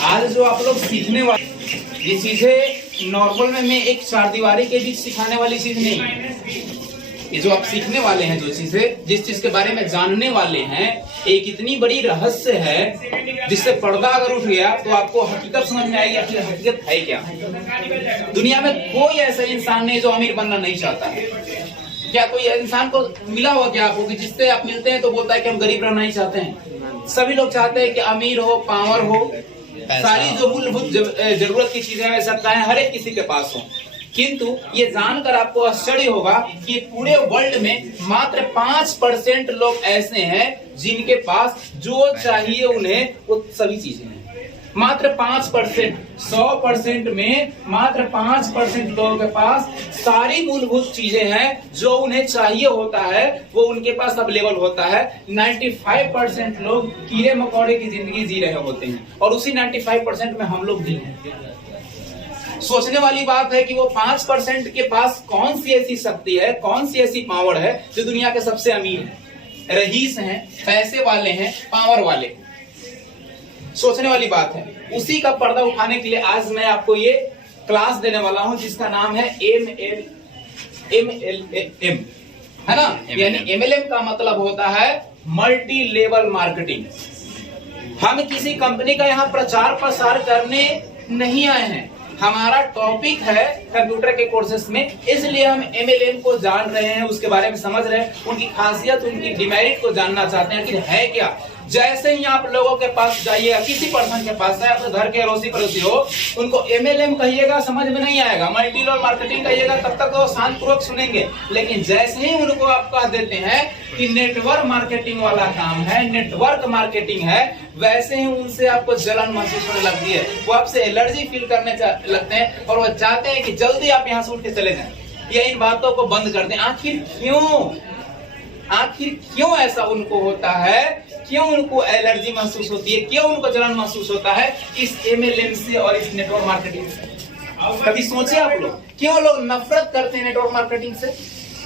आज जो आप लोग सीखने वाले ये चीजें नॉर्मल में मैं एक चार दीवारी के बीच सिखाने वाली चीज नहीं। ये जो आप सीखने वाले हैं, जो चीजें जिस चीज के बारे में जानने वाले हैं, एक इतनी बड़ी रहस्य है जिससे पर्दा अगर उठ गया तो आपको हकीकत समझ में आएगी आखिर हकीकत है क्या। दुनिया में कोई ऐसा इंसान नहीं जो अमीर बनना नहीं चाहता है। क्या कोई इंसान को मिला हुआ क्या आपको कि जिससे आप मिलते हैं तो बोलता है कि हम गरीब रहना नहीं चाहते हैं? सभी लोग चाहते हैं कि अमीर हो, पावर हो, सारी जो मूलभूत जरूरत की चीजें हैं सब चाहे हर एक किसी के पास हो। किंतु ये जानकर आपको आश्चर्य होगा कि पूरे वर्ल्ड में मात्र 5% लोग ऐसे हैं जिनके पास जो चाहिए उन्हें वो सभी चीजें हैं। मात्र 5%, 100% में मात्र 5% लोगों के पास सारी मूलभूत चीजें हैं जो उन्हें चाहिए होता है वो उनके पास अवेलेबल होता है। 95% लोग कीड़े मकोड़े की जिंदगी जी रहे होते हैं और उसी 95% में हम लोग भी हैं। सोचने वाली बात है कि वो 5% के पास कौन सी ऐसी शक्ति है, कौन सी ऐसी पावर है जो दुनिया के सबसे अमीर है, रईस हैं, पैसे वाले हैं, पावर वाले। सोचने वाली बात है। उसी का पर्दा उठाने के लिए आज मैं आपको ये क्लास देने वाला हूं जिसका नाम है MLM, है ना। यानी MLM का मतलब होता है मल्टी लेवल मार्केटिंग। हम किसी कंपनी का यहाँ प्रचार प्रसार करने नहीं आए हैं। हमारा टॉपिक है कंप्यूटर के कोर्सेस में, इसलिए हम MLM को जान रहे हैं, उसके बारे में समझ रहे हैं, उनकी खासियत, उनकी डिमेरिट को जानना चाहते हैं कि है क्या। जैसे ही आप लोगों के पास जाइएगा, किसी पर्सन के पास है, आपके घर के अड़ोसी पड़ोसी हो, उनको MLM कहिएगा समझ में नहीं आएगा, मल्टी लेवल मार्केटिंग कहिएगा तब तक वो शांतपूर्वक सुनेंगे। लेकिन जैसे ही उनको आप कह देते हैं कि नेटवर्क मार्केटिंग वाला काम है, नेटवर्क मार्केटिंग है, वैसे ही उनसे आपको जलन महसूस होने लगती है। वो आपसे एलर्जी फील करने लगते हैं और वो चाहते हैं कि जल्दी आप यहाँ से उठ के चले जाएं या इन बातों को बंद कर दें। आखिर क्यों ऐसा उनको होता है? क्यों उनको एलर्जी महसूस होती है? क्यों उनको जलन महसूस होता है इस MLM से और इस नेटवर्क मार्केटिंग से? कभी सोचे आप लोग क्यों लोग नफरत करते हैं नेटवर्क मार्केटिंग से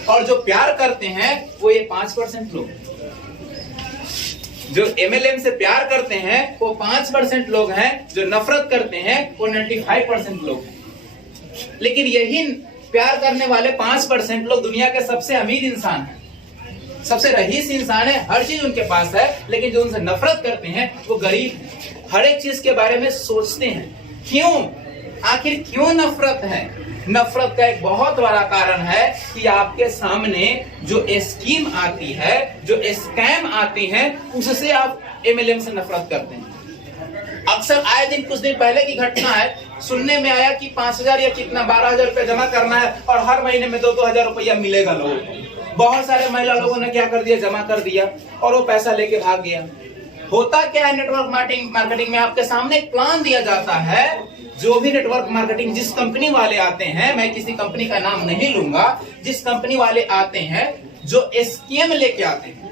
और जो प्यार करते हैं वो ये 5% लोग। जो MLM से प्यार करते हैं वो 5% लोग हैं, जो नफरत करते हैं वो 95% लोग हैं। लेकिन यही प्यार करने वाले 5% लोग दुनिया के सबसे अमीर इंसान हैं, सबसे रईस इंसान है, हर चीज उनके पास है। लेकिन जो उनसे नफरत करते हैं वो गरीब हैं, हर एक चीज के बारे में सोचते हैं। क्यों? आखिर क्यों नफरत है? नफरत का एक बहुत बड़ा कारण है कि आपके सामने जो स्कीम आती है, जो स्कैम आती है, उससे आप MLM से नफरत करते हैं। अक्सर आए दिन, कुछ दिन पहले की घटना है, सुनने में आया कि 5,000 या कितना 12,000 रुपया जमा करना है और हर महीने में 2-2 हजार रुपया मिलेगा लोगों को। बहुत सारे महिला लोगों ने क्या कर दिया, जमा कर दिया और वो पैसा लेके भाग गया। होता क्या है नेटवर्क मार्केटिंग में? आपके सामने एक प्लान दिया जाता है। जो भी नेटवर्क मार्केटिंग जिस कंपनी वाले आते हैं, मैं किसी कंपनी का नाम नहीं लूंगा, जिस कंपनी वाले आते हैं जो स्कीम लेके आते हैं,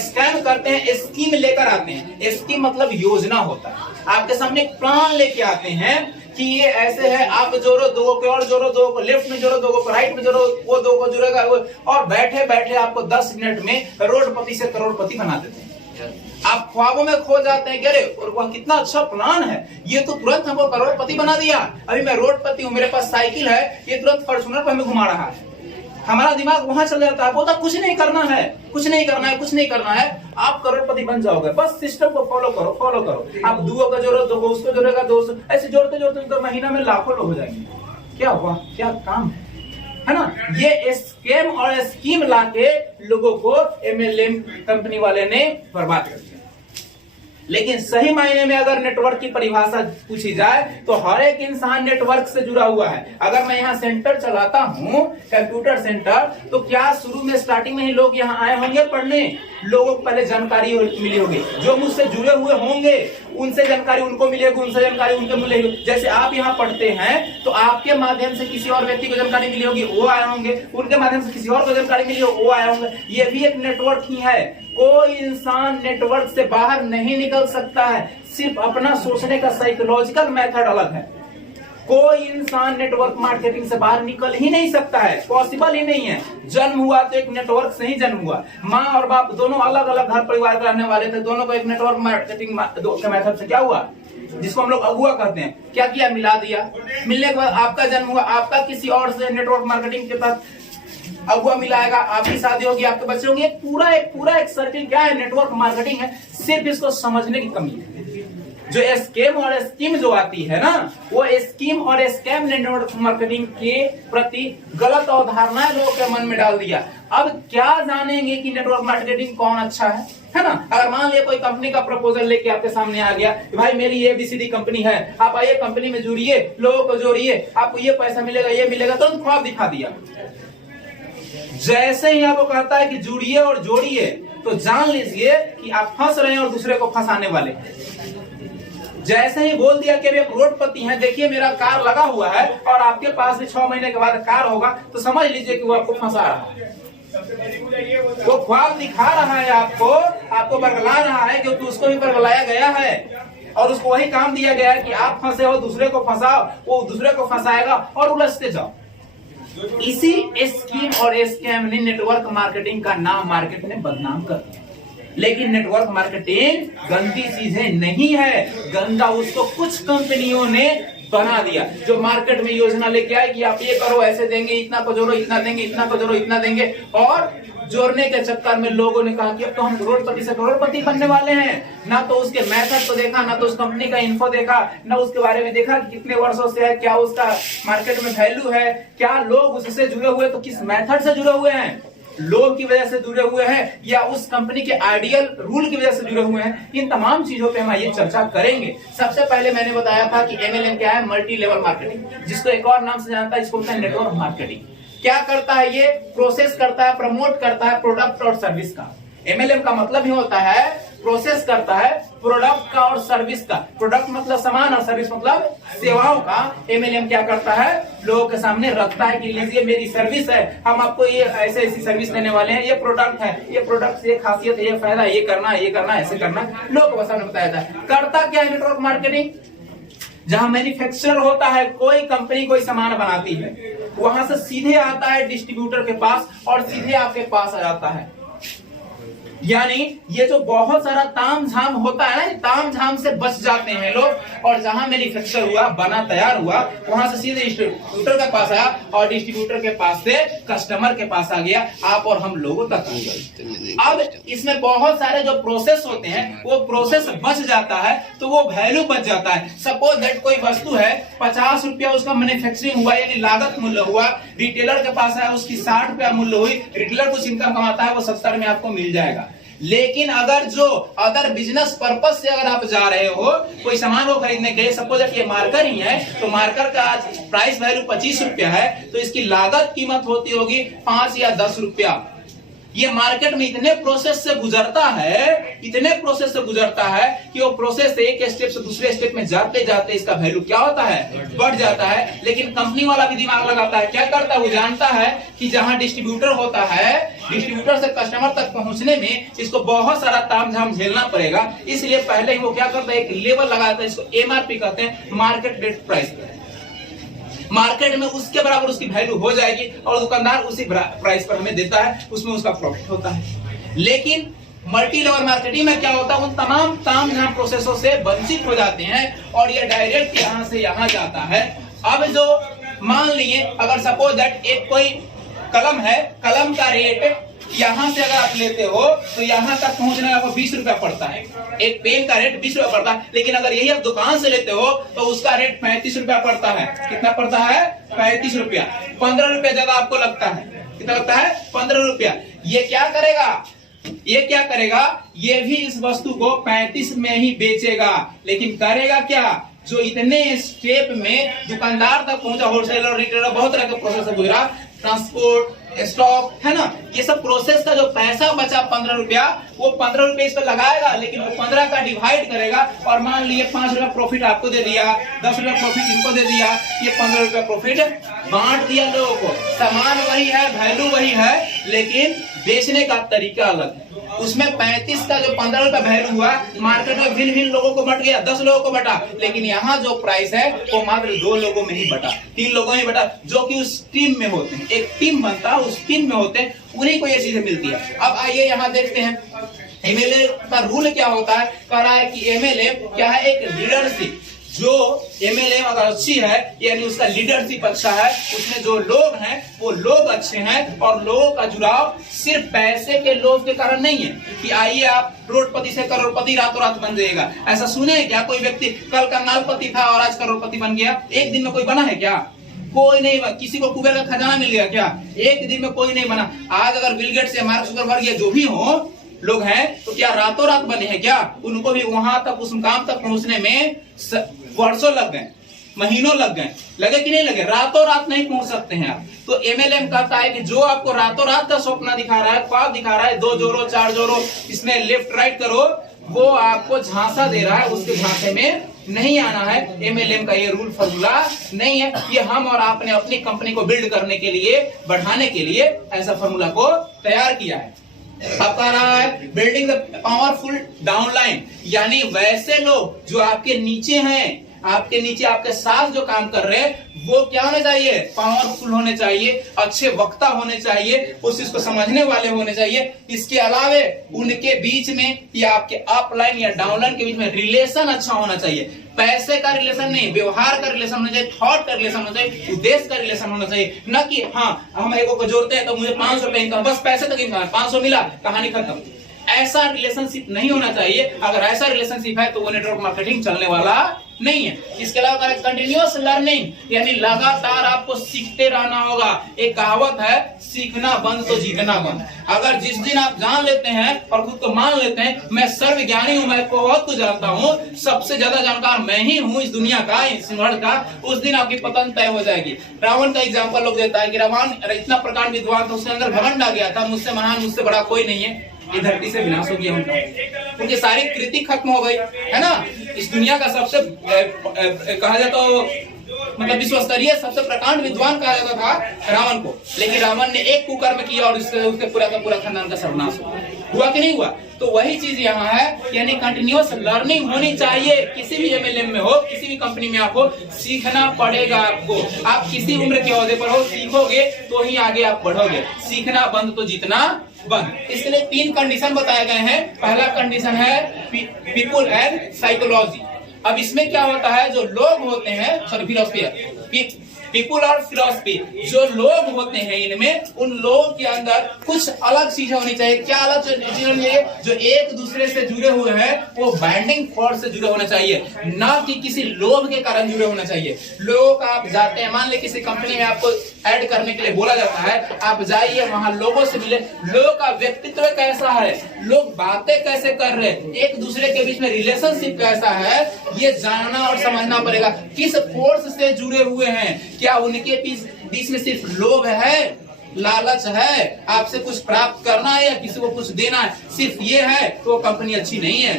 स्कैम करते हैं, स्कीम लेकर आते हैं। स्कीम मतलब योजना होता है। आपके सामने एक प्लान लेके आते हैं कि ये ऐसे है, आप जोड़ो, दो को और जोड़ो, दो को लेफ्ट में जोड़ो, दो को राइट में जोड़ो, वो दो को जुड़ेगा, और बैठे बैठे आपको 10 मिनट में करोड़पति से करोड़पति बना देते हैं। आप ख्वाबों में खो जाते हैं, अरे और वह कितना अच्छा प्लान है, ये तो तुरंत हमको करोड़पति बना दिया। अभी मैं रोडपति हूँ, मेरे पास साइकिल है, ये तुरंत फॉर्च्यूनर पर हमें घुमा रहा है। हमारा दिमाग वहां चल जाता है, बोलता कुछ नहीं करना है, कुछ नहीं करना है, कुछ नहीं करना है, आप करोड़पति बन जाओगे। बस सिस्टम को फॉलो करो, फॉलो करो। आप दो का जोड़ो, दो को उसको जोड़ेगा, 200 ऐसे जोड़ते जोड़ते तो महीना में लाखों लोग हो जाएंगे। क्या हुआ? क्या काम है ना। ये स्कैम और स्कीम लाके लोगों को MLM कंपनी वाले ने बर्बाद कर दिया। लेकिन सही मायने में अगर नेटवर्क की परिभाषा पूछी जाए तो हर एक इंसान नेटवर्क से जुड़ा हुआ है। अगर मैं यहाँ सेंटर चलाता हूँ, कंप्यूटर सेंटर, तो क्या शुरू में स्टार्टिंग में ही लोग यहाँ आए होंगे पढ़ने? लोगों को पहले जानकारी मिली होगी, जो मुझसे जुड़े हुए होंगे उनसे जानकारी उनको मिलेगी, उनसे जानकारी उनको मिलेगी। जैसे आप यहाँ पढ़ते हैं तो आपके माध्यम से किसी और व्यक्ति को जानकारी मिली होगी, वो आए होंगे, उनके माध्यम से किसी और को जानकारी मिली होगी, वो आए होंगे। ये भी एक नेटवर्क ही है। कोई इंसान नेटवर्क से बाहर नहीं निकल सकता है, सिर्फ अपना सोचने का साइकोलॉजिकल मेथड अलग है। कोई इंसान नेटवर्क मार्केटिंग से बाहर निकल ही नहीं सकता है, पॉसिबल ही नहीं है। जन्म हुआ तो एक नेटवर्क से ही जन्म हुआ। माँ और बाप दोनों अलग अलग घर परिवार के रहने वाले थे, दोनों को एक नेटवर्क मार्केटिंग के मेथड से क्या हुआ, जिसको हम लोग अगुआ कहते हैं, क्या किया, मिला दिया। मिलने के बाद आपका जन्म हुआ, आपका किसी और से नेटवर्क मार्केटिंग के तहत अगुआ मिलाएगा, आपकी शादी होगी, आपके बच्चे होंगे। पूरा एक सर्किल क्या है, नेटवर्क मार्केटिंग है। सिर्फ इसको समझने की कमी है। जो स्कैम और स्कीम जो आती है ना, वो स्कीम और स्कैम ने नेटवर्क मार्केटिंग के प्रति गलत अवधारणाएं लोगों के मन में डाल दिया। अब क्या जानेंगे कि नेटवर्क मार्केटिंग कौन अच्छा है ना। अगर मान लिया कोई कंपनी का प्रपोजल लेके आपके सामने आ गया कि भाई मेरी ये ABCD कंपनी है, आप आइए कंपनी में जुड़िए, लोगों को जोड़िए, आपको ये पैसा मिलेगा, ये मिलेगा, तुरंत ख्वाब दिखा दिया। जैसे ही आपको कहता है कि जुड़िए और जोड़िए, तो जान लीजिए कि आप फंस रहे हैं और दूसरे को फंसाने वाले। जैसे ही बोल दिया कि अभी आप करोड़पति हैं, देखिए मेरा कार लगा हुआ है और आपके पास भी 6 महीने के बाद कार होगा, तो समझ लीजिए कि वो आपको फंसा रहा है, वो ख्वाब दिखा रहा है, आपको बरगला रहा है, क्योंकि उसको भी बरगलाया गया है और उसको वही काम दिया गया है कि आप फंसे हो, दूसरे को फंसाओ, वो दूसरे को फंसाएगा और उलझते जाओ। इसी स्कीम और स्कैम ने नेटवर्क मार्केटिंग का नाम मार्केट में बदनाम कर दिया। लेकिन नेटवर्क मार्केटिंग गंदी चीजें नहीं है, गंदा उसको कुछ कंपनियों ने बना दिया। जो मार्केट में योजना लेके आए कि आप ये करो, ऐसे देंगे, इतना को जोड़ो, इतना देंगे, इतना को जोड़ो, इतना देंगे, और जोड़ने के चक्कर में लोगों ने कहा कि अब तो हम करोड़पति से करोड़पति बनने वाले हैं। ना तो उसके मेथड को देखा, ना तो उस कंपनी का इन्फो देखा, ना उसके बारे में देखा कि कितने वर्षों से है, क्या उसका मार्केट में वैल्यू है, क्या लोग उससे जुड़े हुए, तो किस मेथड से जुड़े हुए हैं, लोग की वजह से जुड़े हुए हैं या उस कंपनी के आइडियल रूल की वजह से जुड़े हुए हैं। इन तमाम चीजों पे हम ये चर्चा करेंगे। सबसे पहले मैंने बताया था कि MLM क्या है, मल्टी लेवल मार्केटिंग, जिसको एक और नाम से जानता है, इसको होता है नेटवर्क मार्केटिंग। क्या करता है ये, प्रोसेस करता है, प्रमोट करता है प्रोडक्ट और सर्विस का। MLM का मतलब ही होता है प्रोसेस करता है प्रोडक्ट का और सर्विस का। प्रोडक्ट मतलब सामान और सर्विस मतलब सेवाओं का। MLM क्या करता है, लोगों के सामने रखता है कि लीजिए मेरी सर्विस है, हम आपको ये ऐसी सर्विस देने वाले हैं, ये प्रोडक्ट है, ये प्रोडक्ट से ये खासियत है, ये फायदा, ये करना, ये करना, ऐसे करना, लोगों को सामने बताया जाता है। करता क्या है नेटवर्क मार्केटिंग, जहां मैन्युफैक्चरर होता है, कोई कंपनी कोई सामान बनाती है, वहां से सीधे आता है डिस्ट्रीब्यूटर के पास और सीधे आपके पास आ जाता है। यानी ये जो बहुत सारा ताम झाम होता है ना, ताम झाम से बच जाते हैं लोग, और जहां मैन्युफैक्चर हुआ, बना तैयार हुआ, वहां से सीधे डिस्ट्रीब्यूटर के पास आया और डिस्ट्रीब्यूटर के पास से कस्टमर के पास आ गया, आप और हम लोगों तक आ गया। अब इसमें बहुत सारे जो प्रोसेस होते हैं, वो प्रोसेस बच जाता है, तो वो वैल्यू बच जाता है। सपोज दैट कोई वस्तु है, 50 रुपया उसका मैन्युफैक्चरिंग हुआ, यानी लागत मूल्य हुआ, रिटेलर के पास आया, उसकी 60 रुपया मूल्य हुई, रिटेलर कुछ इनकम कमाता है, वो 70 में आपको मिल जाएगा। लेकिन अगर जो अदर बिजनेस पर्पस से अगर आप जा रहे हो कोई सामान को खरीदने के लिए, सपोज ये मार्कर ही है, तो मार्कर का आज प्राइस वैल्यू 25 रुपया है, तो इसकी लागत कीमत होती होगी 5 या 10 रुपया। ये मार्केट में इतने प्रोसेस से गुजरता है, इतने प्रोसेस से गुजरता है कि वो प्रोसेस से एक स्टेप से दूसरे स्टेप में जाते जाते इसका वैल्यू क्या होता है, बढ़ जाता है। लेकिन कंपनी वाला भी दिमाग लगाता है, क्या करता है, वो जानता है कि जहां डिस्ट्रीब्यूटर होता है, डिस्ट्रीब्यूटर से कस्टमर तक पहुंचने में इसको बहुत सारा तामझाम झेलना पड़ेगा, इसलिए पहले ही वो क्या करता है, एक लेवल लगाता है, इसको MRP कहते हैं, मार्केट रेट प्राइस। मार्केट में उसके बराबर उसकी वैल्यू हो जाएगी और दुकानदार उसी प्राइस पर हमें देता है, उसमें उसका प्रॉफिट होता है। लेकिन मल्टी लेवल मार्केटिंग में क्या होता है, उन तमाम तामझाम प्रोसेसों से वंचित हो जाते हैं और ये डायरेक्ट यहां से यहां जाता है। अब जो मान लिए अगर सपोज दैट एक कोई कलम है, कलम का रेट यहां से अगर आप लेते हो तो यहां तक पहुंचने का आपको 20 रुपया पड़ता है, एक पेन का रेट 20 रुपया पड़ता है। लेकिन अगर यही आप दुकान से लेते हो तो उसका रेट 35 रुपया पड़ता है। कितना पड़ता है, 35 रुपया। 15 रुपया ज्यादा आपको लगता है, कितना लगता है, 15 रुपया। ये क्या करेगा, ये क्या करेगा, ये भी इस वस्तु को 35 में ही बेचेगा। लेकिन करेगा क्या, जो इतने स्टेप में दुकानदार तक पहुंचा, होलसेलर, रिटेलर, बहुत तरह के प्रोसेस से गुजरा, ट्रांसपोर्ट, स्टॉक, है ना, ये सब प्रोसेस का जो पैसा बचा 15 रुपया, वो 15 रुपए इस पर लगाएगा, लेकिन वो 15 का डिवाइड करेगा और मान लिए 5 रुपया प्रॉफिट आपको दे दिया, 10 रुपया प्रॉफिट इनको दे दिया, ये 15 रुपया प्रॉफिट बांट दिया लोगों को। सामान वही है, वैल्यू वही है, लेकिन बेचने का तरीका अलग है। उसमें 35 का जो 15 रुपया वैल्यू हुआ, मार्केट में भिन्न भिन्न लोगों को बट गया, 10 लोगों को बटा, लेकिन यहाँ जो प्राइस है वो मात्र 2 लोगों में ही बटा, 3 लोगों में बटा, जो कि उस टीम में होते हैं। एक टीम बनता है, उस टीम में होते हैं, उन्हीं को ये चीजें मिलती है। अब आइए यहाँ देखते हैं MLM का रूल क्या होता है। कह रहा है कि MLM क्या है, एक लीडरशिप जो MLM अगर अच्छी है यानी उसका लीडरशिप अच्छा है, उसमें जो लोग हैं वो लोग अच्छे हैं और लोगों का जुड़ाव सिर्फ पैसे के लोभ के कारण नहीं है कि आइए आप करोड़पति से करोड़पति रातों रात बन जाएगा। ऐसा सुने क्या कोई व्यक्ति कल कंगालपति था और आज करोड़पति बन गया? एक दिन में कोई बना है क्या? कोई नहीं। किसी को कुबेर का खजाना मिल गया क्या? एक दिन में कोई नहीं बना। आज अगर बिल गेट्स या मार्क जुकरबर्ग या जो भी हो लोग हैं तो क्या रातों रात बने हैं क्या? उनको भी वहां तक उस मुकाम तक पहुंचने में वर्षों लग गए, महीनों लग गए। लगे कि नहीं लगे? रातों रात नहीं पहुंच सकते हैं आप। तो MLM कहता है कि जो आपको रातों रात का सपना दिखा रहा है, ख्वाब दिखा रहा है, 2 जोड़ो 4 जोड़ो इसमें लेफ्ट राइट करो, वो आपको झांसा दे रहा है, उसके झांसे में नहीं आना है। MLM का ये रूल फॉर्मूला नहीं है। ये हम और आपने अपनी कंपनी को बिल्ड करने के लिए, बढ़ाने के लिए ऐसा फॉर्मूला को तैयार किया है। अब कह रहा है बिल्डिंग द पावरफुल डाउनलाइन, यानी वैसे लोग जो आपके नीचे हैं, आपके नीचे आपके साथ जो काम कर रहे हैं वो क्या होने चाहिए? पावरफुल होने चाहिए, अच्छे वक्ता होने चाहिए, उस चीज को समझने वाले होने चाहिए। इसके अलावे उनके बीच में या आपके अपलाइन या डाउनलाइन के बीच में रिलेशन अच्छा होना चाहिए। पैसे का रिलेशन नहीं, व्यवहार का रिलेशन होना चाहिए, थॉट का रिलेशन होना चाहिए, उद्देश्य का रिलेशन होना चाहिए। न कि हाँ हम एगो को जोड़ते हैं तो मुझे 500 रुपए इनकम, बस पैसे तक इनकम, 500 मिला कहानी खत्म। ऐसा रिलेशनशिप नहीं होना चाहिए। अगर ऐसा रिलेशनशिप है तो वो नेटवर्क मार्केटिंग चलने वाला नहीं है। इसके अलावा कंटिन्यूअस लर्निंग, यानी लगातार आपको सीखते रहना होगा। एक कहावत है, सीखना बंद तो जीतना बंद। अगर जिस दिन आप जान लेते हैं और खुद को मान लेते हैं मैं सर्वज्ञानी हूं, मैं बहुत कुछ जानता हूं, सबसे ज्यादा जानकार मैं ही हूं इस दुनिया का, इस वर्ल्ड का, उस दिन आपकी पतन तय हो जाएगी। रावण का एग्जाम्पल लोग देता है कि रावण इतना प्रकार विद्वान था, उसके अंदर घमंड आ गया था, मुझसे महान, मुझसे बड़ा कोई नहीं है। ये धरती से विनाश हो गया उनका, उनकी सारी कृति खत्म हो गई, है ना। इस दुनिया का सबसे कहा जाए तो मतलब विश्व स्तरीय सबसे प्रकांड विद्वान कहा जाता था रावण को, लेकिन रावण ने एक कुकर्म किया और उसके पूरा का पूरा खानदान का सर्वनाश हुआ कि नहीं हुआ? तो वही चीज यहाँ है, यानी कंटिन्यूअस लर्निंग होनी चाहिए। किसी भी MLM में हो, किसी भी कंपनी में आप हो, सीखना पड़ेगा आपको। आप किसी उम्र के ओहदे पर हो, सीखोगे तो ही आगे आप बढ़ोगे। सीखना बंद तो जीतना बंद। इसके लिए 3 कंडीशन बताए गए हैं। पहला कंडीशन है पीपुल एंड साइकोलॉजी। अब इसमें क्या होता है, जो लोग होते हैं, सॉरी फिलॉसफी, पीपुल और फिलॉसफी, जो लोग होते हैं इनमें, उन लोगों के अंदर कुछ अलग चीजें होनी चाहिए। क्या अलग चीजें होनी चाहिए? जो एक दूसरे से जुड़े हुए हैं वो बाइंडिंग फोर्स से जुड़े होना चाहिए, ना कि किसी लोभ के कारण जुड़े होना चाहिए। लोगों का आप जाते हैं, मान ले किसी कंपनी में आपको ऐड करने के लिए बोला जाता है, आप जाइए वहां लोगों से मिले, लोगों का व्यक्तित्व कैसा है, लोग बातें कैसे कर रहे हैं, एक दूसरे के बीच में रिलेशनशिप कैसा है, ये जानना और समझना पड़ेगा। किस फोर्स से जुड़े हुए हैं, क्या उनके बीच में सिर्फ लोभ है, लालच है, आपसे कुछ प्राप्त करना है या किसी को कुछ देना है, सिर्फ ये है तो वो कंपनी अच्छी नहीं है।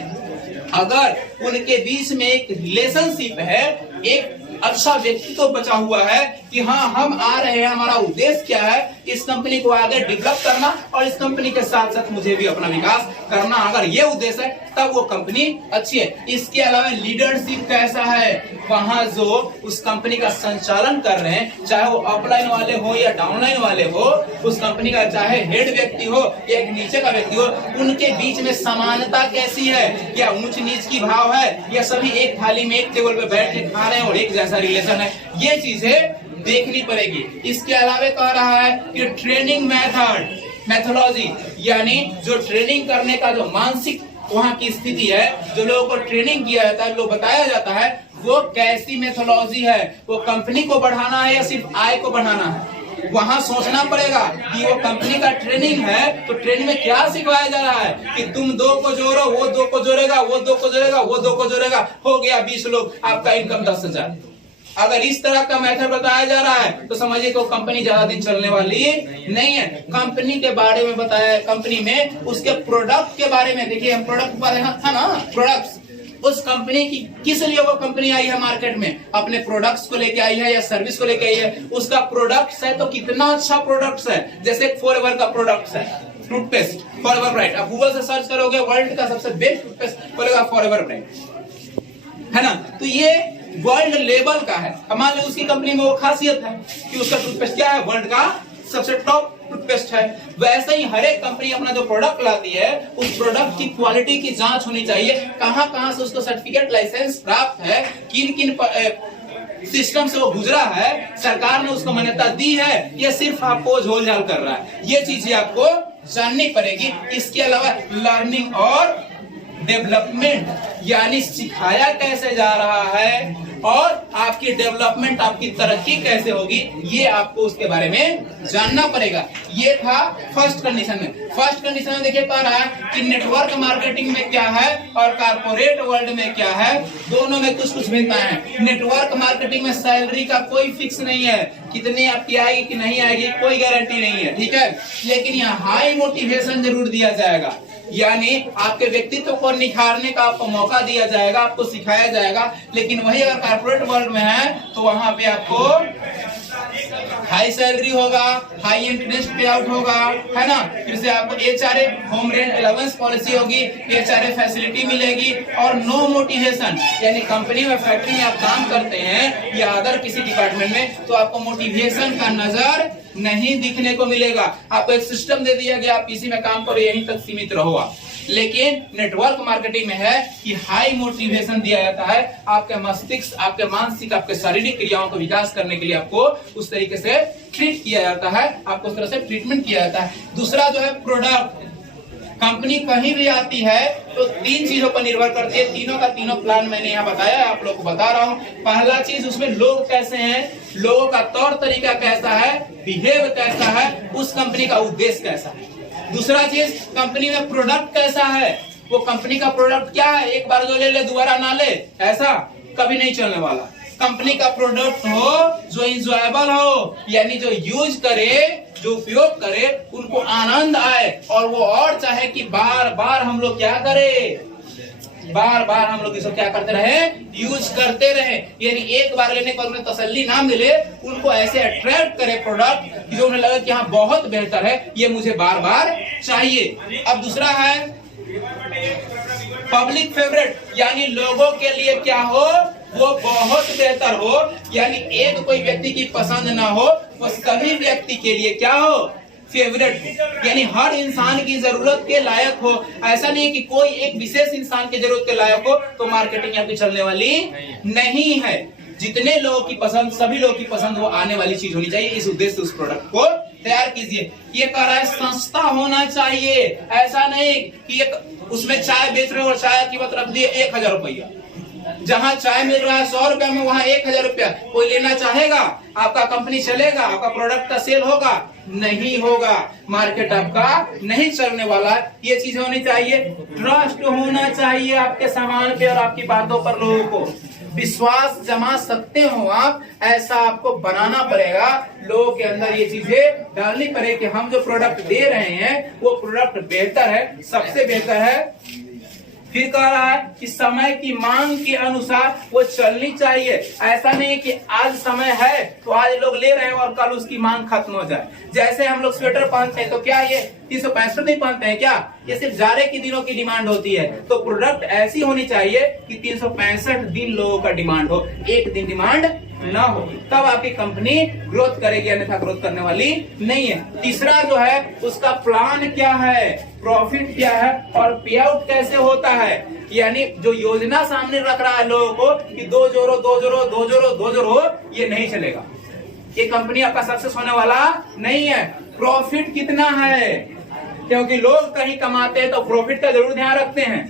अगर उनके बीच में एक रिलेशनशिप है, एक अच्छा व्यक्तित्व बचा हुआ है कि हाँ हम आ रहे हैं, हमारा उद्देश्य क्या है, इस कंपनी को आगे डेवलप करना और इस कंपनी के साथ साथ मुझे भी अपना विकास करना, अगर ये उद्देश्य है तब वो कंपनी अच्छी है। इसके अलावा लीडरशिप कैसा है, वहां जो उस कंपनी का संचालन कर रहे हैं, चाहे वो अपलाइन वाले हो या डाउनलाइन वाले हो, उस कंपनी का चाहे हेड व्यक्ति हो या एक नीचे का व्यक्ति हो, उनके बीच में समानता कैसी है, क्या ऊंच नीच की भाव है, या सभी एक थाली में एक टेबल पे बैठ के खा रहे हैं और एक जैसा रिलेशन है, ये चीजें देखनी पड़ेगी। इसके अलावा कह रहा है कि ट्रेनिंग मेथोडोलॉजी, यानी जो ट्रेनिंग करने का जो मानसिक वहां की स्थिति है, जो लोगों को ट्रेनिंग किया जाता है, लोग बताया जाता है, वो कैसी मेथोडोलॉजी है, वो कंपनी को बढ़ाना है या सिर्फ आय को बढ़ाना है। वहां सोचना पड़ेगा कि वो कंपनी का ट्रेनिंग है तो ट्रेनिंग में क्या सिखवाया जा रहा है कि तुम 2 को जोड़ो, वो 2 को जोड़ेगा, वो 2 को जोड़ेगा, वो 2 को जोड़ेगा, हो गया 20 लोग, आपका इनकम 10,000। अगर इस तरह का मेथड बताया जा रहा है तो समझिए तो कंपनी ज्यादा दिन चलने वाली नहीं है। कंपनी के बारे में बताया, कंपनी में उसके प्रोडक्ट के बारे में, देखिए हम प्रोडक्ट पर था ना, प्रोडक्ट्स, उस कंपनी की किस लिए वो कंपनी आई है मार्केट में, अपने प्रोडक्ट्स को लेके आई है या सर्विस को लेके आई है, उसका प्रोडक्ट्स है तो कितना अच्छा प्रोडक्ट्स है। जैसे फॉरएवर का प्रोडक्ट्स है टूथपेस्ट, फॉरएवर ब्राइट, आप गूगल से सर्च करोगे वर्ल्ड का सबसे बेस्ट टूथपेस्ट बोलेगा फॉरएवर ब्राइट, है ना। तो ये वर्ल्ड लेवल का है। मान लो उसकी कंपनी में वो खासियत है कि उसका टूथपेस्ट क्या है, वर्ल्ड का सबसे टॉप टूथपेस्ट है, वैसे ही हर एक कंपनी अपना जो प्रोडक्ट लाती है उस प्रोडक्ट की क्वालिटी की जांच होनी चाहिए, कहां कहां से उसको सर्टिफिकेट लाइसेंस प्राप्त है, किन किन सिस्टम से वो गुजरा है, सरकार ने उसको मान्यता दी है, ये सिर्फ आपको झोल झाल कर रहा है, ये चीजें आपको जाननी पड़ेगी। इसके अलावा लर्निंग और डेवलपमेंट, यानी सिखाया कैसे जा रहा है और आपकी डेवलपमेंट, आपकी तरक्की कैसे होगी, ये आपको उसके बारे में जानना पड़ेगा। ये था फर्स्ट कंडीशन में। फर्स्ट कंडीशन में देखिए कह रहा है कि नेटवर्क मार्केटिंग में क्या है और कारपोरेट वर्ल्ड में क्या है, दोनों में कुछ कुछ भिन्नता है। नेटवर्क मार्केटिंग में सैलरी का कोई फिक्स नहीं है, कितने आपकी आएगी कि नहीं आएगी कोई गारंटी नहीं है, ठीक है, लेकिन यहाँ हाई मोटिवेशन जरूर दिया जाएगा, यानी आपके व्यक्तित्व को निखारने का आपको मौका दिया जाएगा, आपको सिखाया जाएगा। लेकिन वही अगर कारपोरेट वर्ल्ड में है तो वहां पे आपको हाई सैलरी होगा, हाई इंटरेस्ट पे आउट होगा, है ना, फिर से आपको HRA home rent allowance policy होगी, एचआरए फैसिलिटी मिलेगी और नो मोटिवेशन, यानी कंपनी में फैक्ट्री में आप काम करते हैं या अदर किसी डिपार्टमेंट में तो आपको मोटिवेशन का नजर नहीं दिखने को मिलेगा। आपको एक सिस्टम दे दिया गया, आप इसी में काम करो, यहीं तक सीमित रहो आप। लेकिन नेटवर्क मार्केटिंग में है कि हाई मोटिवेशन दिया जाता है, आपके मस्तिष्क, आपके मानसिक, आपके शारीरिक क्रियाओं को विकास करने के लिए आपको उस तरीके से ट्रीट किया जाता है, आपको उस तरह से ट्रीटमेंट किया जाता है। दूसरा जो है प्रोडक्ट, कंपनी कहीं भी आती है तो तीन चीजों पर निर्भर करती है, तीनों का तीनों प्लान मैंने यहाँ बताया, आप लोग को बता रहा हूँ। पहला चीज, उसमें लोग कैसे हैं, लोगों का तौर तरीका कैसा है, बिहेव कैसा है, उस कंपनी का उद्देश्य कैसा है। दूसरा चीज, कंपनी में प्रोडक्ट कैसा है, वो कंपनी का प्रोडक्ट क्या है, एक बार जो ले दोबारा ना ले, ऐसा कभी नहीं चलने वाला। कंपनी का प्रोडक्ट हो जो इंजॉयबल हो, यानी जो यूज करे, जो उपयोग करे, उनको आनंद आए और वो और चाहे कि बार बार हम लोग क्या करें, बार बार हम लोग इसको क्या करते रहे, यूज करते रहे, यानी एक बार लेने पर उन्हें तसल्ली ना मिले, उनको ऐसे अट्रैक्ट करे प्रोडक्ट कि जो उन्हें लगे कि हाँ बहुत बेहतर है, ये मुझे बार बार चाहिए। अब दूसरा है पब्लिक फेवरेट, यानी लोगों के लिए क्या हो, वो बहुत बेहतर हो, यानी एक कोई व्यक्ति की पसंद ना हो, वो सभी व्यक्ति के लिए क्या हो, फेवरेट हो, यानी हर इंसान की जरूरत के लायक हो। ऐसा नहीं कि कोई एक विशेष इंसान की जरूरत के लायक हो तो मार्केटिंग यहाँ पे चलने वाली नहीं है। जितने लोगों की पसंद, सभी लोगों की पसंद वो आने वाली चीज होनी चाहिए, इस उद्देश्य से उस प्रोडक्ट को तैयार कीजिए। ये कह रहा है संस्था होना चाहिए, ऐसा नहीं कि एक उसमें चाय बेच रहे हो और चाय की कीमत रख दिए 1000 रुपया, जहां चाय मिल रहा है 100 रुपया में वहां 1000 रुपया, कोई लेना चाहेगा, आपका कंपनी चलेगा, आपका प्रोडक्ट का सेल होगा, नहीं होगा, मार्केट आपका नहीं चलने वाला। ये चीज होनी चाहिए। ट्रस्ट होना चाहिए आपके सामान पे और आपकी बातों पर, लोगों को विश्वास जमा सकते हो आप, ऐसा आपको बनाना पड़ेगा। लोगों के अंदर ये चीजें डालनी पड़ेगी कि हम जो प्रोडक्ट दे रहे हैं वो प्रोडक्ट बेहतर है, सबसे बेहतर है। फिर कह रहा है कि समय की मांग के अनुसार वो चलनी चाहिए। ऐसा नहीं कि आज समय है तो आज लोग ले रहे हैं और कल उसकी मांग खत्म हो जाए। जैसे हम लोग स्वेटर पहनते हैं तो क्या ये 365 दिन पहनते हैं क्या, ये सिर्फ जाड़े के दिनों की डिमांड होती है। तो प्रोडक्ट ऐसी होनी चाहिए कि 365 दिन लोगों का डिमांड हो, एक दिन डिमांड ना हो, तब आपकी कंपनी ग्रोथ करेगी, अन्यथा ग्रोथ करने वाली नहीं है। तीसरा जो है उसका प्लान क्या है, प्रॉफिट क्या है और पे आउट कैसे होता है, यानी जो योजना सामने रख रहा है लोगों को कि 2 जोड़ो 2 जोड़ो 2 जोड़ो 2 जोड़ो, ये नहीं चलेगा, ये कंपनी आपका सक्सेस होने वाला नहीं है। प्रॉफिट कितना है, क्योंकि लोग कहीं कमाते हैं तो प्रॉफिट का जरूर ध्यान रखते हैं,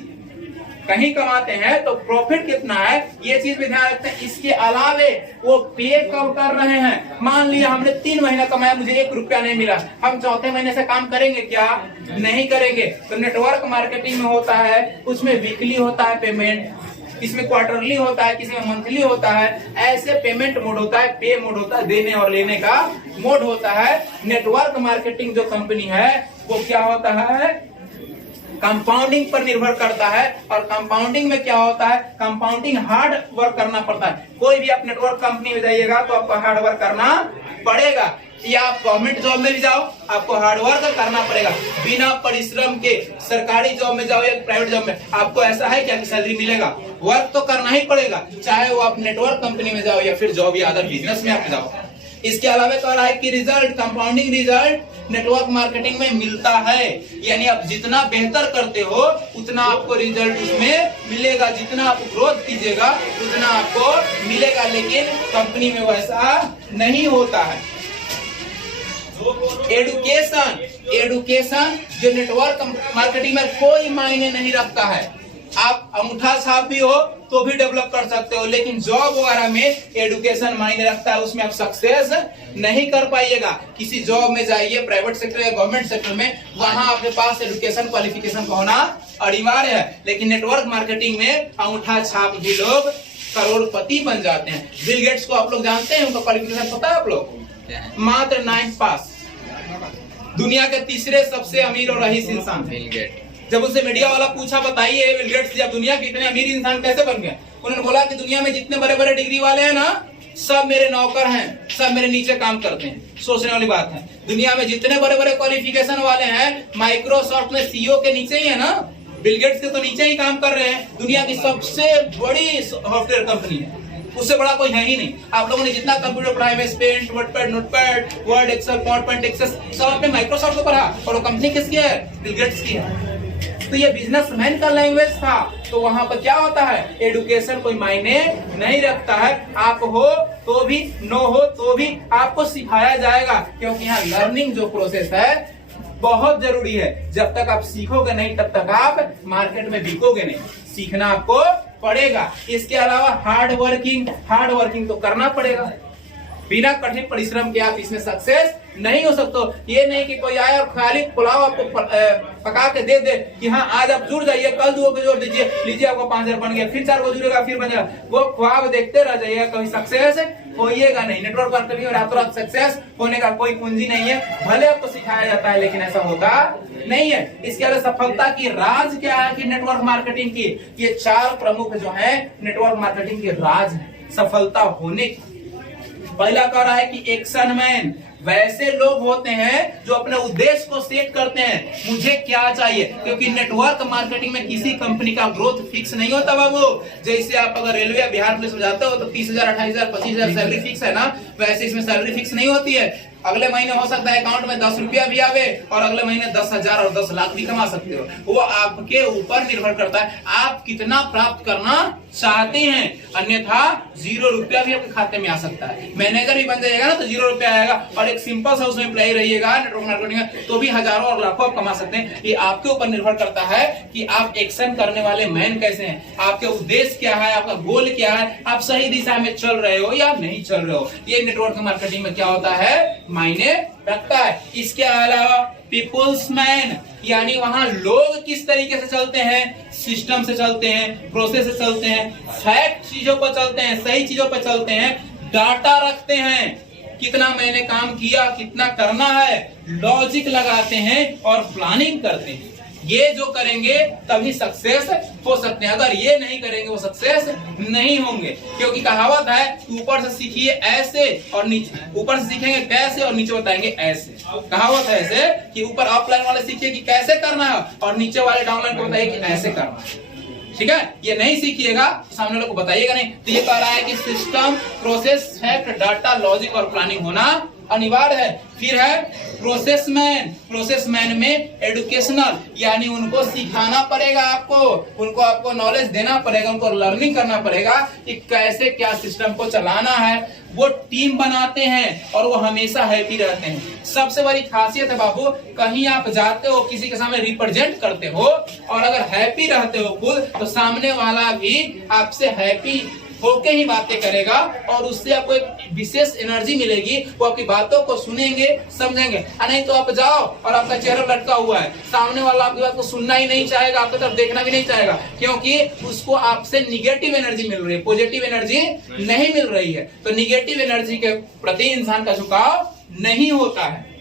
कहीं कमाते हैं तो प्रॉफिट कितना है ये चीज भी ध्यान रखते हैं। इसके अलावे वो पे कब कर रहे हैं, मान लिया हमने 3 महीना कमाया, मुझे 1 रुपया नहीं मिला, हम चौथे महीने से काम करेंगे क्या, नहीं करेंगे। तो नेटवर्क मार्केटिंग में होता है, उसमें वीकली होता है पेमेंट, इसमें क्वार्टरली होता है, किसी में मंथली होता है, ऐसे पेमेंट मोड होता है, पे मोड होता है, देने और लेने का मोड होता है। नेटवर्क मार्केटिंग जो कंपनी है वो क्या होता है, कंपाउंडिंग पर निर्भर करता है। और कंपाउंडिंग में क्या होता है, कंपाउंडिंग हार्ड वर्क करना पड़ता है। कोई भी आप नेटवर्क कंपनी में जाइएगा तो आपको हार्ड वर्क करना पड़ेगा, या आप गवर्नमेंट जॉब में भी जाओ आपको हार्ड वर्क करना पड़ेगा। बिना परिश्रम के सरकारी जॉब में जाओ या प्राइवेट जॉब में, आपको ऐसा है क्या कि सैलरी मिलेगा, वर्क तो करना ही पड़ेगा, चाहे वो आप नेटवर्क कंपनी में जाओ या फिर जॉब या अदर बिजनेस में आप जाओ। इसके अलावा कह रहा है कि result, compounding result network marketing में मिलता है। यानी आप जितना बेहतर करते हो उतना आपको रिजल्ट उसमें मिलेगा, जितना आप ग्रोथ कीजिएगा उतना आपको मिलेगा, लेकिन कंपनी में वैसा नहीं होता है। एडुकेशन जो नेटवर्क मार्केटिंग में कोई मायने नहीं रखता है। आप अंगूठा छाप भी हो तो भी डेवलप कर सकते हो, लेकिन जॉब वगैरह में एडुकेशन मायने रखता है, उसमें आप सक्सेस नहीं कर पाइएगा। किसी जॉब में जाइए, प्राइवेट सेक्टर या गवर्नमेंट सेक्टर में, वहां आपके पास एडुकेशन क्वालिफिकेशन का होना अनिवार्य है। लेकिन नेटवर्क मार्केटिंग में अंगूठा छाप भी लोग करोड़पति बन जाते हैं। बिल गेट्स को आप लोग जानते हैं, उनका क्वालिफिकेशन पता है आप लोग? मात्र 9th पास, दुनिया के तीसरे सबसे अमीर और रईस इंसान बिल गेट। जब उससे मीडिया वाला पूछा, बताइए बिल गेट्स जब दुनिया के इतने अमीर इंसान कैसे बन गए, उन्होंने बोला कि दुनिया में जितने बड़े बड़े डिग्री वाले हैं ना, सब मेरे नौकर हैं, सब मेरे नीचे काम करते हैं। सोचने वाली बात है, दुनिया में जितने बड़े बड़े क्वालिफिकेशन वाले हैं, माइक्रोसॉफ्ट में सीईओ के नीचे ही है ना, बिल गेट्स के तो नीचे ही काम कर रहे हैं। दुनिया की सबसे बड़ी सॉफ्टवेयर कंपनी है, उससे बड़ा कोई है ही नहीं। आप लोगों ने जितना कंप्यूटर पढ़ा है, paint, WordPad, Notepad, Word, Excel, PowerPoint, Access, सब आपने माइक्रोसॉफ्ट को पढ़ा, और वो कंपनी किसकी है? बिल गेट्स की है। तो ये बिजनेसमैन का लैंग्वेज था। तो वहां पर क्या होता है, एडुकेशन कोई मायने नहीं रखता है। आप हो तो भी, नो हो तो भी आपको सिखाया जाएगा, क्योंकि यहाँ लर्निंग जो प्रोसेस है बहुत जरूरी है। जब तक आप सीखोगे नहीं तब तक आप मार्केट में बिकोगे नहीं। सीखना आपको पड़ेगा। इसके अलावा हार्ड वर्किंग तो करना पड़ेगा। बिना कठिन परिश्रम के आप इसमें सक्सेस नहीं हो सकते। ये नहीं कि कोई आए और खाली पुलाव आपको पका के दे दे कि हाँ आज आप जुड़ जाइए, कल 2 को जोड़ दीजिए, लीजिए आपको 5000 बन गया, फिर 4 को जुड़ेगा, फिर बन जाएगा। वो ख्वाब देखते रह जाइएगा, कभी सक्सेस होइएगा नहीं। नेटवर्क मार्केटिंग में रातों रात सक्सेस होने का कोई कुंजी नहीं है। भले आपको सिखाया जाता है, लेकिन ऐसा होता नहीं है। इसके अलावा सफलता की राज क्या है कि नेटवर्क मार्केटिंग की, ये 4 प्रमुख जो है नेटवर्क मार्केटिंग के राज है सफलता होने की। पहला कह रहा है कि एक्शन मैन, वैसे लोग होते हैं जो अपने उद्देश्य को सेट करते हैं, मुझे क्या चाहिए। क्योंकि नेटवर्क मार्केटिंग में किसी कंपनी का ग्रोथ फिक्स नहीं होता बाबू। जैसे आप अगर रेलवे या बिहार पुलिस में जाते हो तो 30,000, 28,000, 25,000 सैलरी फिक्स है ना, वैसे इसमें सैलरी फिक्स नहीं होती है। अगले महीने हो सकता है अकाउंट में 10 रुपया भी आवे और अगले महीने 10,000 और 10 लाख भी कमा सकते हो। वो आपके ऊपर निर्भर करता है आप कितना प्राप्त करना चाहते हैं। अन्यथा 0 रुपया भी आपके खाते में आ सकता है। मैनेजर भी बन जाएगा ना तो 0 रुपया आएगा, और एक सिंपल सा उसमें एम्प्लॉय रहिएगा नेटवर्क मार्केटिंग में तो भी हजारों और लाखों आप कमा सकते हैं। ये आपके ऊपर निर्भर करता है कि आप एक्शन करने वाले मैन कैसे हैं, आपके उद्देश्य क्या है, आपका गोल क्या है, आप सही दिशा में चल रहे हो या नहीं चल रहे हो। ये नेटवर्क मार्केटिंग में क्या होता है, मायने रखता है। इसके अलावा पीपुल्स मैन, यानी वहां लोग किस तरीके से चलते हैं, सिस्टम से चलते हैं, प्रोसेस से चलते हैं, फैक्ट चीजों पर चलते हैं, सही चीजों पर चलते हैं, डाटा रखते हैं, कितना मैंने काम किया, कितना करना है, लॉजिक लगाते हैं और प्लानिंग करते हैं। ये जो करेंगे तभी सक्सेस हो सकते हैं, अगर ये नहीं करेंगे वो सक्सेस नहीं होंगे। क्योंकि कहावत है ऊपर से सीखिए ऐसे और नीचे, ऊपर से सीखेंगे कैसे और नीचे बताएंगे ऐसे। कहावत है ऐसे कि ऊपर अपलाइन वाले सीखिए कि कैसे करना है और नीचे वाले डाउनलाइन को बताइए कि ऐसे करना है। ठीक है, ये नहीं सीखिएगा सामने वाले को बताइएगा नहीं। तो ये कह रहा है कि system, process, fact, data, logic और प्लानिंग होना अनिवार्य है। फिर है प्रोसेसमैन में एडुकेशनल, यानी उनको सिखाना पड़ेगा, आपको नॉलेज देना पड़ेगा, उनको लर्निंग करना पड़ेगा कि कैसे क्या सिस्टम को चलाना है। वो टीम बनाते हैं और वो हमेशा हैप्पी रहते हैं। सबसे बड़ी खासियत है बाबू, कहीं आप जाते हो किसी के सामने रिप्रेजेंट करते हो और अगर हैप्पी रहते हो खुद, तो सामने वाला भी आपसे हैप्पी होके ही बातें करेगा और उससे आपको एक विशेष एनर्जी मिलेगी। वो आपकी बातों को सुनेंगे, समझेंगे। नहीं तो आप जाओ और आपका चेहरा लटका हुआ है, सामने वाला आपकी बात को सुनना ही नहीं चाहेगा, आपकी तरफ देखना भी नहीं चाहेगा, क्योंकि उसको आपसे निगेटिव एनर्जी मिल रही है, पॉजिटिव एनर्जी नहीं मिल रही है। तो निगेटिव एनर्जी के प्रति इंसान का झुकाव नहीं होता है।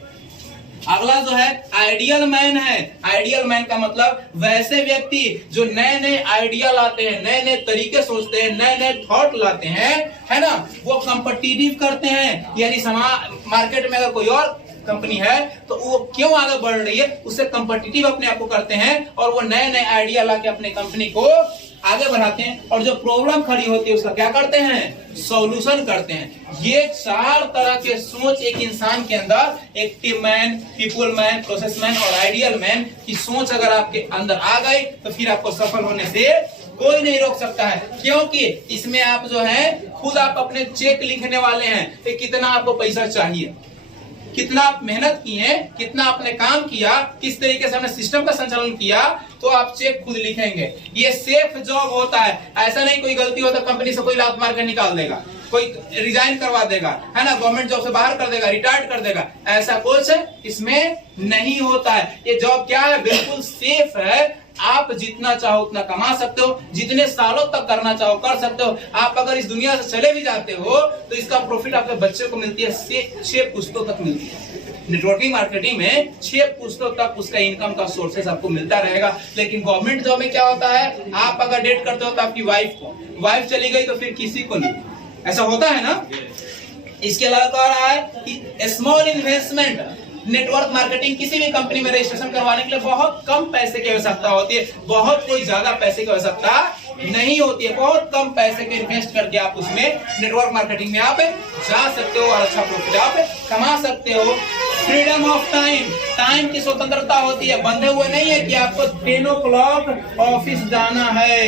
अगला जो है आइडियल मैन है। आइडियल मैन का मतलब वैसे व्यक्ति जो नए नए आइडिया लाते हैं, नए नए तरीके सोचते हैं, नए नए थॉट लाते हैं, है ना। वो कॉम्पिटिटिव करते हैं, यानी मार्केट में अगर कोई और कंपनी है तो वो क्यों आगे बढ़ रही है, उससे कंपटीटिव अपने आप को करते हैं और वो नए नए आइडिया लाके अपने कंपनी को आगे बढ़ाते हैं और जो प्रॉब्लम खड़ी होती है उसका क्या करते हैं, सॉल्यूशन करते हैं। ये 4 तरह के सोच एक इंसान के अंदर, एक team man, people man, process man और आइडियल मैन की सोच अगर आपके अंदर आ गई तो फिर आपको सफल होने से कोई नहीं रोक सकता है, क्योंकि इसमें आप जो है खुद आप अपने चेक लिखने वाले हैं कि कितना आपको पैसा चाहिए, कितना आप मेहनत किए, कितना आपने काम किया, किस तरीके से आपने सिस्टम का संचालन किया, तो आप चेक खुद लिखेंगे। ये सेफ जॉब होता है, ऐसा नहीं कोई गलती होता कंपनी से कोई लात मार के निकाल देगा, कोई रिजाइन करवा देगा, है ना, गवर्नमेंट जॉब से बाहर कर देगा, रिटायर्ड कर देगा, ऐसा कुछ इसमें नहीं होता है। ये जॉब क्या है, बिल्कुल सेफ है। आप जितना चाहो उतना कमा सकते हो, जितने सालों तक करना चाहो कर सकते हो। आप अगर इस दुनिया से चले भी जाते हो तो इसका प्रॉफिट आपके बच्चे को मिलती है 6 पुश्तों तक मिलती है। नेटवर्किंग मार्केटिंग में 6 पुश्तों तक उसका इनकम का सोर्सेस आपको मिलता रहेगा। लेकिन गवर्नमेंट जॉब में क्या होता है, आप अगर डेट करते हो तो आपकी वाइफ चली गई तो फिर किसी को नहीं, ऐसा होता है ना। इसके अलावा कह रहा है कि स्मॉल इन्वेस्टमेंट, नेटवर्क मार्केटिंग किसी भी कंपनी में रजिस्ट्रेशन करवाने के लिए बहुत कम पैसे की आवश्यकता होती है, बहुत कोई ज्यादा पैसे की आवश्यकता नहीं होती है। बहुत कम पैसे के इन्वेस्ट करके आप उसमें नेटवर्क मार्केटिंग में आप जा सकते हो और अच्छा प्रॉफिट आप कमा सकते हो। फ्रीडम ऑफ टाइम, टाइम की स्वतंत्रता होती है, बंधे हुए नहीं है कि आपको 10 o'clock ऑफिस जाना है,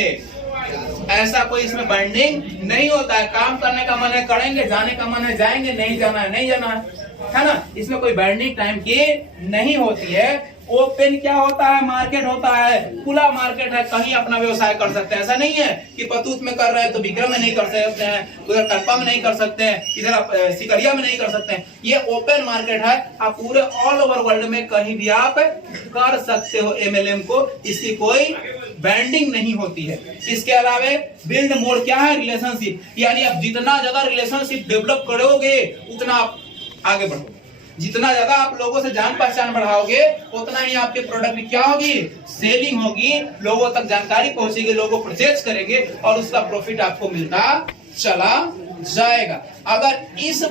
ऐसा कोई इसमें बाइंडिंग नहीं होता है। काम करने का मन है करेंगे, जाने का मन है जाएंगे, नहीं जाना है नहीं जाना है ना। इसमें कोई बाइंडिंग टाइम की नहीं होती है। ओपन क्या होता है, मार्केट होता है, खुला मार्केट है, कहीं अपना व्यवसाय कर सकते हैं। ऐसा नहीं है कि पतूत में कर रहे हैं तो विक्रम में नहीं कर सकते हैं, उधर कल्पा में नहीं कर सकते हैं, इधर आप सिकरिया में नहीं कर सकते हैं। ये ओपन मार्केट है, आप पूरे ऑल ओवर वर्ल्ड में कहीं भी आप कर सकते हो MLM को, इसकी कोई बैंडिंग नहीं होती है। इसके अलावा बिल्ड मोर क्या है, रिलेशनशिप, यानी आप जितना ज्यादा रिलेशनशिप डेवलप करोगे उतना आप आगे बढ़ोगे। जितना ज्यादा आप लोगों से जान पहचान बढ़ाओगे उतना ही आपके प्रोडक्ट की क्या होगी, सेलिंग होगी, लोगों तक जानकारी पहुंचेगी, लोगों परचेज करेंगे और उसका प्रॉफिट आपको मिलता चला जाएगा। अगर इस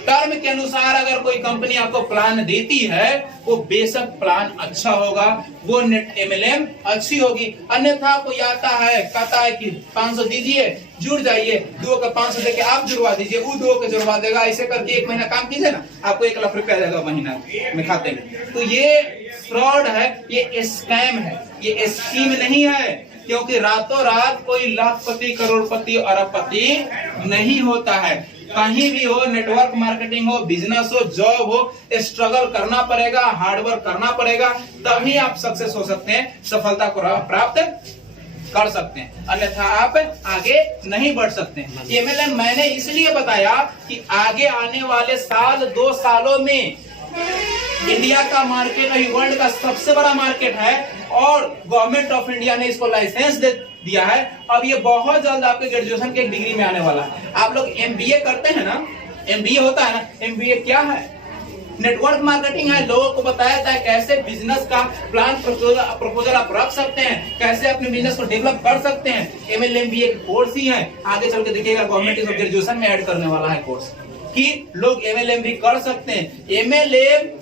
टर्म के अनुसार अगर कोई कंपनी आपको प्लान देती है वो बेशक प्लान अच्छा होगा, वो नेट MLM अच्छी होगी। अन्यथा कोई आता है कहता है कि 500 दीजिए जुड़ जाइए, 2 का 500 देके आप जुड़वा दीजिए, वो 2 का जुड़वा देगा, ऐसे करके 1 महीना काम कीजिए ना, आपको 1 लाख रुपया आ जाएगा महीना में खाते में। तो ये फ्रॉड है, ये स्कैम है, ये स्कीम नहीं है, क्योंकि रातों रात कोई लाखपति करोड़पति अरबपति नहीं होता है। कहीं भी हो, नेटवर्क मार्केटिंग हो, बिजनेस हो, जॉब हो, स्ट्रगल करना पड़ेगा, हार्डवर्क करना पड़ेगा, तभी आप सक्सेस हो सकते हैं, सफलता को प्राप्त कर सकते हैं, अन्यथा आप आगे नहीं बढ़ सकते हैं। MLM मैंने इसलिए बताया कि आगे आने वाले साल 2 सालों में इंडिया का मार्केट वर्ल्ड का सबसे बड़ा मार्केट है और गवर्नमेंट ऑफ इंडिया ने इसको लाइसेंस दे दिया है। अब ये बहुत जल्द आपके ग्रेजुएशन के डिग्री में आने वाला है। आप लोग MBA करते हैं ना, MBA होता है ना, MBA क्या है, नेटवर्क मार्केटिंग है। लोगों को बताया जाता है कैसे बिजनेस का प्लान प्रपोजल आप रख सकते हैं, कैसे अपने बिजनेस को डेवलप कर सकते हैं। MLM कोर्स ही है, आगे चल के देखिएगा गवर्नमेंट इसको ग्रेजुएशन में ऐड करने वाला है कोर्स, कि लोग MLM भी कर सकते हैं। MLM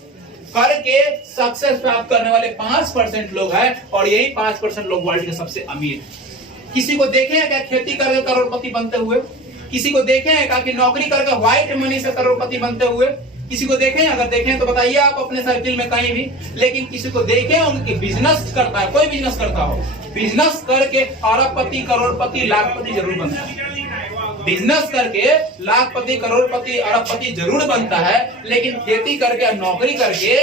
करके सक्सेस प्राप्त करने वाले 5% लोग हैं और यही 5% लोग वर्ल्ड के सबसे अमीर हैं। किसी को देखे हैं क्या खेती करके करोड़पति बनते हुए? किसी को देखे हैं क्या कि नौकरी करके व्हाइट मनी से करोड़पति बनते हुए? किसी को देखे हैं? अगर देखे हैं तो बताइए आप अपने सर्किल में कहीं भी। लेकिन किसी को देखे उनकी बिजनेस करता है, कोई बिजनेस करता हो, बिजनेस करके अरबपति करोड़पति लाखपति जरूर बनता है। बिजनेस करके लाखपति करोड़पति अरबपति जरूर बनता है, लेकिन खेती करके नौकरी करके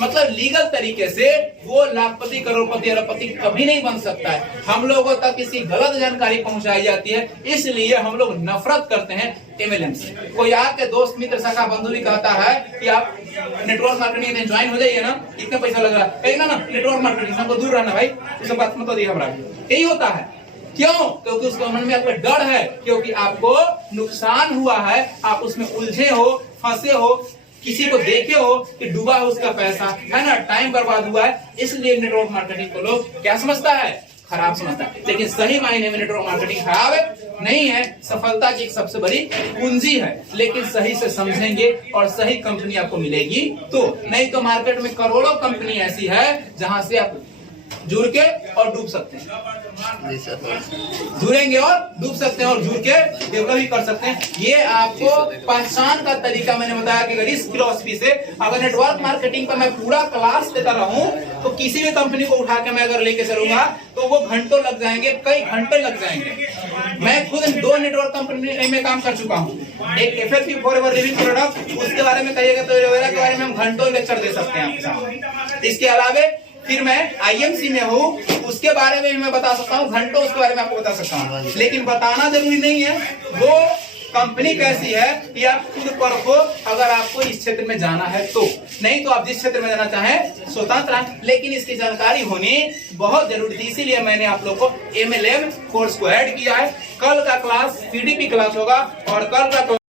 मतलब लीगल तरीके से वो लाखपति करोड़पति अरबपति कभी नहीं बन सकता है। हम लोगों तक किसी गलत जानकारी पहुंचाई जाती है, इसलिए हम लोग नफरत करते हैं MLM से। कोई आपके दोस्त मित्र सखा बंधु भी कहता है कि आप नेटवर्क मार्केटिंग में ज्वाइन हो जाइए ना, इतना पैसा लग रहा है ना, नेटवर्क मार्केटिंग से हमको दूर रहना भाई, उस बात मत दिया हमारा। यही होता है, क्यों? क्योंकि उसके मन में आपका डर है, क्योंकि आपको नुकसान हुआ है, आप उसमें उलझे हो, फंसे हो, किसी को देखे हो कि डूबा हो उसका पैसा, है ना, टाइम बर्बाद हुआ है। इसलिए नेटवर्क मार्केटिंग को लोग क्या समझता है, खराब समझता है, लेकिन सही मायने में नेटवर्क मार्केटिंग खराब नहीं है, सफलता की एक सबसे बड़ी कुंजी है। लेकिन सही से समझेंगे और सही कंपनी आपको मिलेगी तो, नहीं तो मार्केट में करोड़ों कंपनी ऐसी है जहां से आप जुड़ के और डूब सकते हैं, जुड़ेंगे और डूब सकते हैं और जुड़ के डेवलप भी कर सकते हैं। ये आपको पहचान का तरीका मैंने बताया कि अगर इस फिलॉसफी से अगर नेटवर्क मार्केटिंग का मैं पूरा क्लास देता रहूं तो किसी भी कंपनी को उठा के मैं अगर लेके चलूंगा तो वो घंटों लग जाएंगे, कई घंटे लग जाएंगे। मैं खुद 2 नेटवर्क कंपनी में काम कर चुका हूँ, एक FFP फॉरएवर लिविंग प्रोडक्ट, उसके बारे में कहिएगा तो एलोवेरा के बारे में हम घंटों लेक्चर दे सकते हैं आपके सामने। इसके अलावा फिर मैं IMC में हूँ, उसके बारे में भी मैं बता सकता हूँ, घंटों उसके बारे में आपको बता सकता हूँ। लेकिन बताना जरूरी नहीं है वो कंपनी कैसी है, ये आप खुद परखो अगर आपको इस क्षेत्र में जाना है तो, नहीं तो आप जिस क्षेत्र में जाना चाहें स्वतंत्र हैं। लेकिन इसकी जानकारी होनी बहुत जरूरी थी, इसीलिए मैंने आप लोग को MLM कोर्स को ऐड किया है। कल का क्लास PDP क्लास होगा और कल का